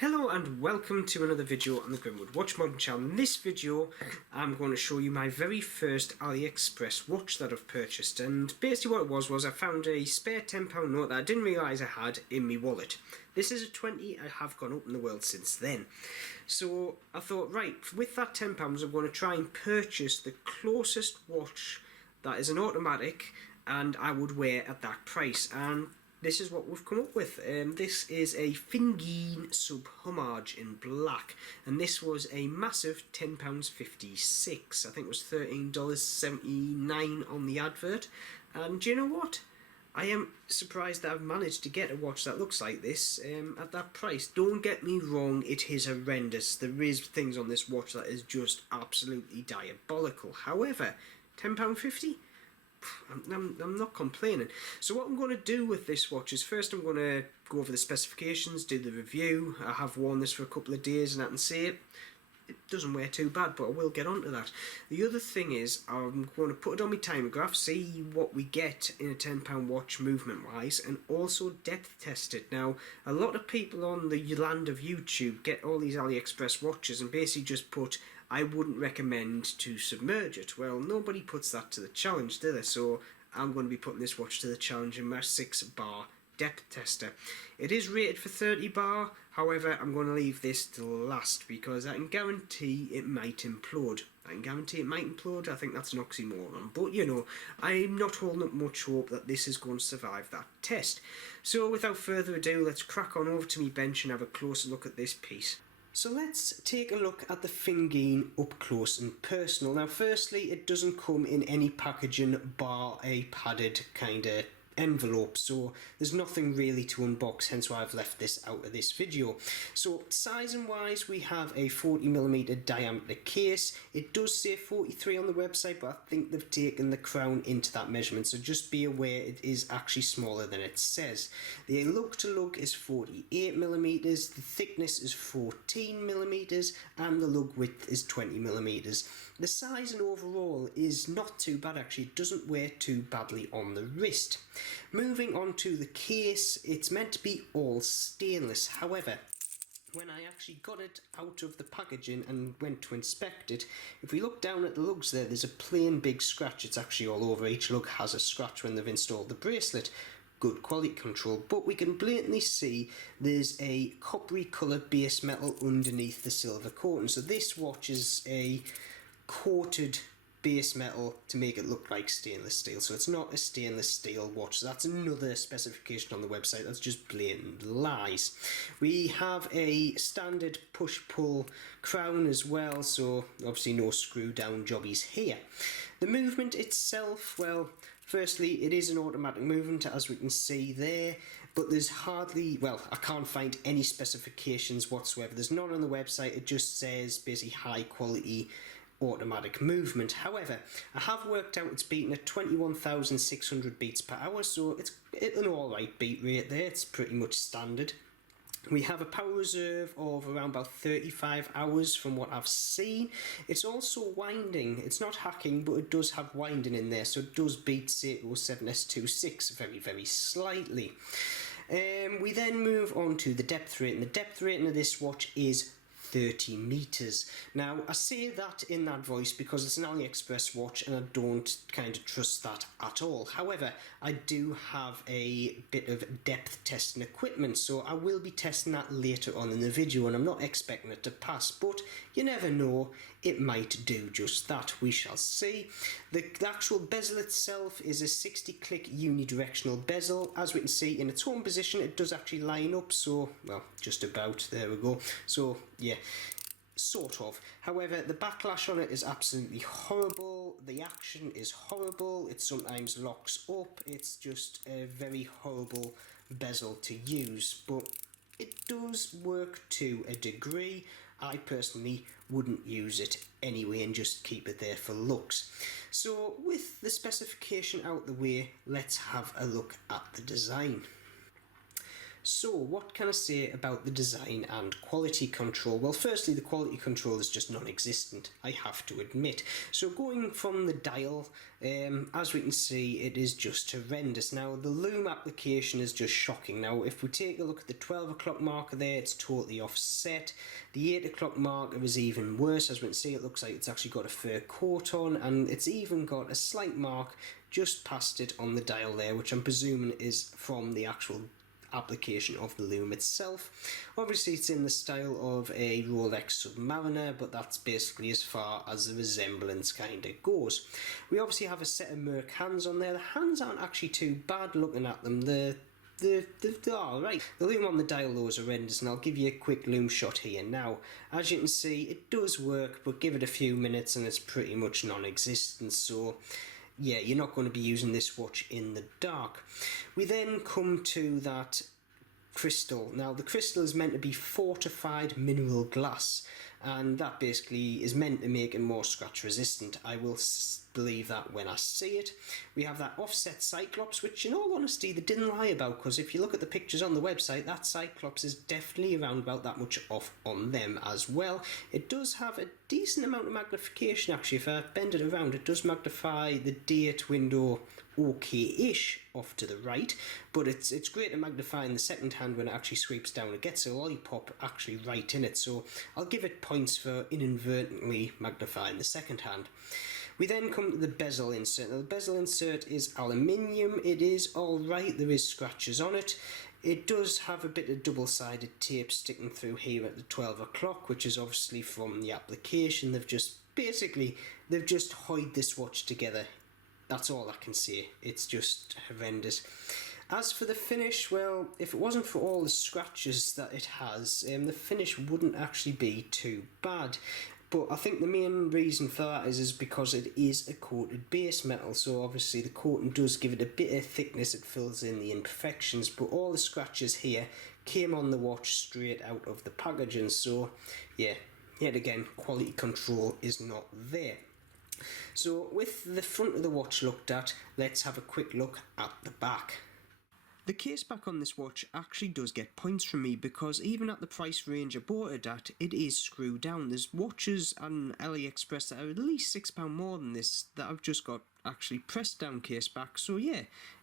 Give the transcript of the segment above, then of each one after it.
Hello and welcome to another video on the Grimwood Watch Modern channel. In this video I'm going to show you my very first Aliexpress watch that I've purchased, and basically what it was I found a spare £10 note that I didn't realise I had in my wallet. This is a 20, I have gone up in the world since then. So I thought, right, with that £10 I'm going to try and purchase the closest watch that is an automatic and I would wear at that price, and this is what we've come up with. This is a Fngeen Homage in black, and this was a massive £10.56. I think it was $13.79 on the advert. And do you know what? I am surprised that I've managed to get a watch that looks like this at that price. Don't get me wrong, it is horrendous. There is things on this watch that is just absolutely diabolical. However, £10.50? I'm not complaining. So what I'm going to do with this watch is, first I'm going to go over the specifications, do the review. I have worn this for a couple of days and I can say it doesn't wear too bad, but I will get onto that. The other thing is, I'm going to put it on my timograph, see what we get in a £10 watch movement wise, and also depth test it. Now, a lot of people on the land of YouTube get all these AliExpress watches and basically just put, I wouldn't recommend to submerge it. Well, nobody puts that to the challenge, do they? So I'm going to be putting this watch to the challenge in my 6-bar depth tester. It is rated for 30 bar, however I'm going to leave this to last because I can guarantee it might implode. I think that's an oxymoron, but you know, I'm not holding up much hope that this is going to survive that test. So without further ado, let's crack on over to my bench and have a closer look at this piece. So let's take a look at the Fngeen up close and personal. Now firstly, it doesn't come in any packaging bar a padded kind of envelope, so there's nothing really to unbox, hence why I've left this out of this video. So sizing wise, we have a 40mm diameter case. It does say 43 on the website, but I think they've taken the crown into that measurement, so just be aware it is actually smaller than it says. The lug to lug is 48mm, the thickness is 14mm, and the lug width is 20mm. The sizing overall is not too bad actually, it doesn't wear too badly on the wrist. Moving on to the case, it's meant to be all stainless. However, when I actually got it out of the packaging and went to inspect it, if we look down at the lugs there's a plain big scratch. It's actually all over. Each lug has a scratch when they've installed the bracelet. Good quality control, but we can blatantly see there's a coppery coloured base metal underneath the silver coating. So this watch is a coated base metal to make it look like stainless steel, so it's not a stainless steel watch. So that's another specification on the website that's just blatant lies. We have a standard push-pull crown as well, so obviously no screw down jobbies here. The movement itself, well, firstly it is an automatic movement as we can see there, but there's hardly, well, I can't find any specifications whatsoever. There's none on the website. It just says basically high quality automatic movement. However, I have worked out it's beating at 21,600 beats per hour, so it's an alright beat rate there. It's pretty much standard. We have a power reserve of around about 35 hours from what I've seen. It's also winding. It's not hacking, but it does have winding in there, so it does beat say 07S26 very, very slightly. We then move on to the depth rating. The depth rating of this watch is 30 meters. Now I say that in that voice because it's an AliExpress watch and I don't kind of trust that at all. However, I do have a bit of depth testing equipment, so I will be testing that later on in the video, and I'm not expecting it to pass, but you never know, it might do just that. We shall see. The actual bezel itself is a 60-click unidirectional bezel. As we can see in its home position, it does actually line up, so, well, just about, there we go. So yeah, sort of. However, the backlash on it is absolutely horrible. The action is horrible. It sometimes locks up. It's just a very horrible bezel to use, but it does work to a degree. I personally wouldn't use it anyway and just keep it there for looks. So with the specification out the way, let's have a look at the design. So, what can I say about the design and quality control? Well, firstly, the quality control is just non-existent, I have to admit. So, going from the dial, as we can see, it is just horrendous. Now, the loom application is just shocking. Now, if we take a look at the 12 o'clock marker there, it's totally offset. The 8 o'clock marker is even worse. As we can see, it looks like it's actually got a fur coat on, and it's even got a slight mark just past it on the dial there, which I'm presuming is from the actual application of the loom itself. Obviously it's in the style of a Rolex Submariner, but that's basically as far as the resemblance kind of goes. We obviously have a set of Merc hands on there. The hands aren't actually too bad looking at them. They're alright. The loom on the dial though is horrendous, and I'll give you a quick loom shot here now. As you can see, it does work, but give it a few minutes and it's pretty much non-existent, so yeah, you're not going to be using this watch in the dark. We then come to that crystal. Now, the crystal is meant to be fortified mineral glass, and that basically is meant to make it more scratch resistant. I will believe that when I see it. We have that offset Cyclops, which in all honesty they didn't lie about, because if you look at the pictures on the website, that Cyclops is definitely around about that much off on them as well. It does have a decent amount of magnification actually. If I bend it around, it does magnify the date window okay-ish off to the right, but it's great at magnifying the second hand when it actually sweeps down. It gets a lollipop actually right in it, so I'll give it points for inadvertently magnifying the second hand. We then come to the bezel insert. Now, the bezel insert is aluminium. It is alright, there is scratches on it. It does have a bit of double-sided tape sticking through here at the 12 o'clock, which is obviously from the application. They've just hoid this watch together. That's all I can say. It's just horrendous. As for the finish, well, if it wasn't for all the scratches that it has, the finish wouldn't actually be too bad. But I think the main reason for that is because it is a coated base metal, so obviously the coating does give it a bit of thickness, it fills in the imperfections, but all the scratches here came on the watch straight out of the packaging, so yeah, yet again, quality control is not there. So with the front of the watch looked at, let's have a quick look at the back. The case back on this watch actually does get points from me, because even at the price range I bought it at, it is screwed down. There's watches on Aliexpress that are at least £6 more than this that I've just got actually pressed down case back, so yeah,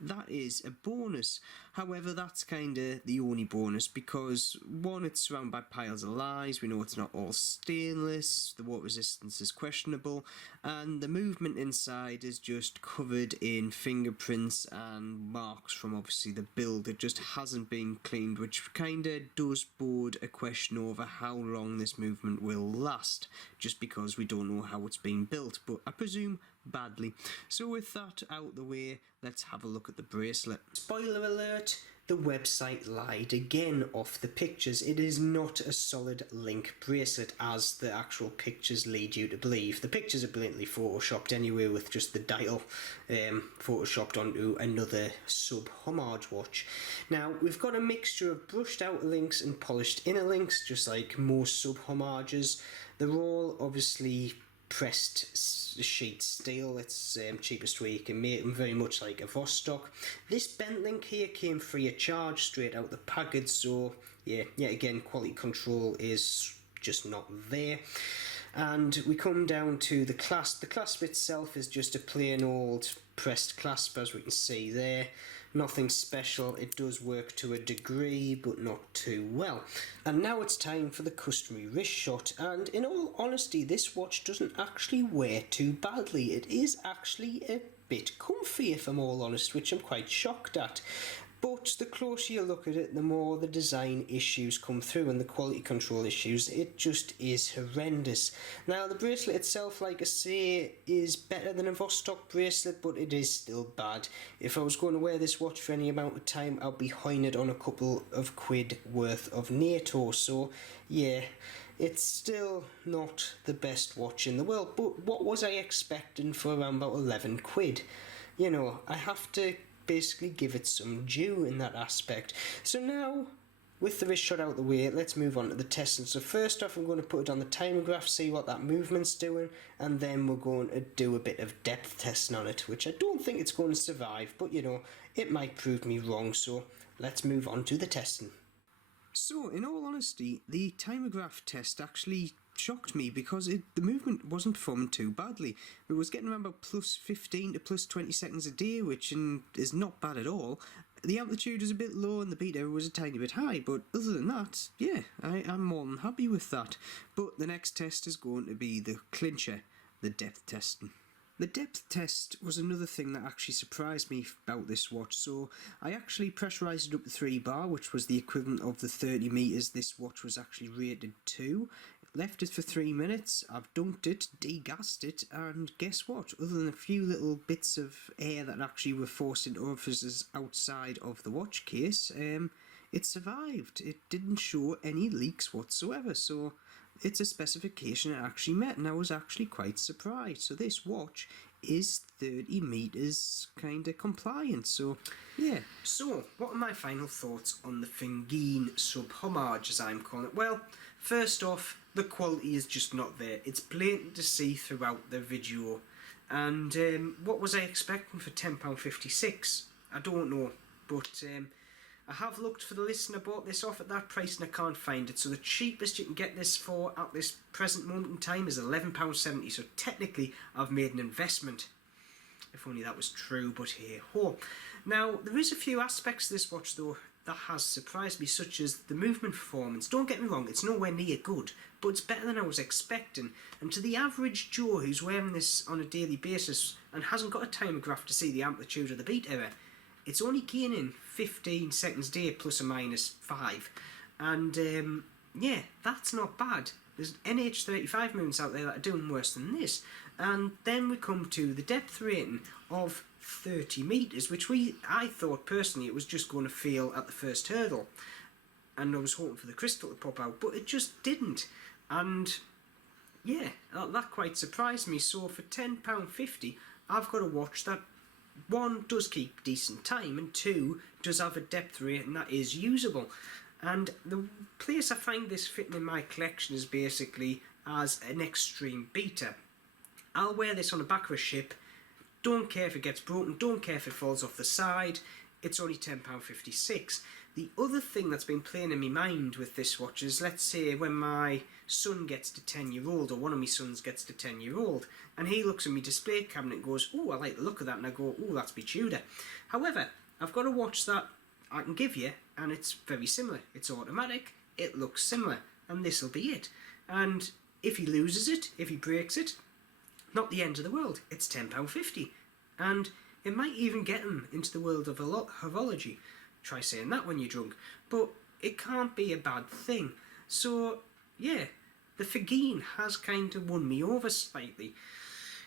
that is a bonus. However, that's kind of the only bonus, because one, it's surrounded by piles of lies, we know it's not all stainless, the water resistance is questionable, and the movement inside is just covered in fingerprints and marks from obviously the build. It just hasn't been cleaned, which kind of does bode a question over how long this movement will last, just because we don't know how it's been built, but I presume badly. So with that out the way, let's have a look at the bracelet. Spoiler alert, the website lied again off the pictures. It is not a solid link bracelet as the actual pictures lead you to believe. The pictures are blatantly photoshopped anyway, with just the dial photoshopped onto another Sub Homage watch. Now, we've got a mixture of brushed outer links and polished inner links, just like most Sub Homages. They're all obviously pressed sheet steel. It's cheapest way you can make them, very much like a Vostok. This bent link here came free of charge straight out the package, so yeah, yet again, quality control is just not there. And we come down to the clasp. The clasp itself is just a plain old pressed clasp, as we can see there. Nothing special. It does work to a degree, but not too well. And now it's time for the customary wrist shot, and in all honesty, this watch doesn't actually wear too badly. It is actually a bit comfy, if I'm all honest, which I'm quite shocked at. But the closer you look at it, the more the design issues come through and the quality control issues. It just is horrendous. Now, the bracelet itself, like I say, is better than a Vostok bracelet, but it is still bad. If I was going to wear this watch for any amount of time, I'd be hoying it on a couple of quid worth of NATO. So, yeah, it's still not the best watch in the world. But what was I expecting for around about 11 quid? You know, I have to basically give it some due in that aspect. So now With the wrist shot out the way, let's move on to the testing. So first off, I'm going to put it on the timograph, see what that movement's doing, and then we're going to do a bit of depth testing on it, which I don't think it's going to survive, but you know, it might prove me wrong, so let's move on to the testing. So, in all honesty, the timograph test actually shocked me because the movement wasn't performing too badly. It was getting around about plus 15 to plus 20 seconds a day, which is not bad at all. The amplitude was a bit low and the beat error was a tiny bit high, but other than that, yeah, I'm more than happy with that. But the next test is going to be the clincher, the depth testing. The depth test was another thing that actually surprised me about this watch. So I actually pressurised it up to 3 bar, which was the equivalent of the 30 metres this watch was actually rated to. Left it for 3 minutes, I've dunked it, degassed it, and guess what? Other than a few little bits of air that actually were forced into orifices outside of the watch case, it survived. It didn't show any leaks whatsoever, so it's a specification it actually met, and I was actually quite surprised. So this watch is 30 metres kind of compliant, so yeah. So, what are my final thoughts on the Fngeen Sub Homage, as I'm calling it? Well, first off, the quality is just not there. It's blatant to see throughout the video. And what was I expecting for £10.56? I don't know, but I have looked for the list and I bought this off at that price and I can't find it. So the cheapest you can get this for at this present moment in time is £11.70. So technically I've made an investment. If only that was true, but hey ho. Now there is a few aspects to this watch though that has surprised me, such as the movement performance. Don't get me wrong, it's nowhere near good, but it's better than I was expecting. And to the average Joe who's wearing this on a daily basis and hasn't got a timograph to see the amplitude of the beat error, it's only gaining 15 seconds a day plus or minus 5. And yeah, that's not bad. There's NH35 movements out there that are doing worse than this. And then we come to the depth rating of 30 metres, which I thought personally it was just going to fail at the first hurdle. And I was hoping for the crystal to pop out, but it just didn't. And yeah, that quite surprised me. So for £10.50, I've got a watch that, 1, does keep decent time, and 2, does have a depth rating that is usable. And the place I find this fitting in my collection is basically as an extreme beater. I'll wear this on the back of a ship, don't care if it gets broken, don't care if it falls off the side, it's only £10.56. The other thing that's been playing in my mind with this watch is, let's say when my son gets to 10-year-old, or one of my sons gets to 10-year-old, and he looks at my display cabinet and goes, oh, I like the look of that, and I go, oh, that's me Tudor. However, I've got a watch that I can give you, and it's very similar. It's automatic, it looks similar, and this'll be it. And if he loses it, if he breaks it, not the end of the world, it's £10.50. And it might even get him into the world of horology. Try saying that when you're drunk. But it can't be a bad thing. So, yeah, the Fngeen has kind of won me over slightly.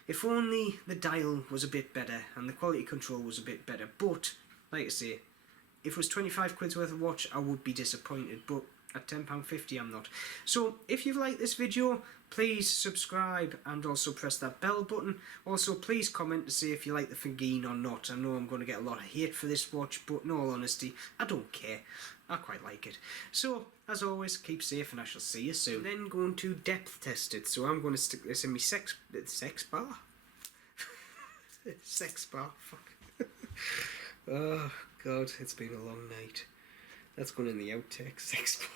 If only the dial was a bit better and the quality control was a bit better. But, like I say, if it was 25 quid's worth of watch, I would be disappointed. But at £10.50, I'm not. So, if you've liked this video, please subscribe and also press that bell button. Also, please comment to say if you like the Fngeen or not. I know I'm going to get a lot of hate for this watch, but in all honesty, I don't care. I quite like it. So, as always, keep safe and I shall see you soon. Then going to depth test it. So I'm going to stick this in my sex bar. Sex bar, fuck. Oh, God, it's been a long night. That's going in the outtakes, sex bar.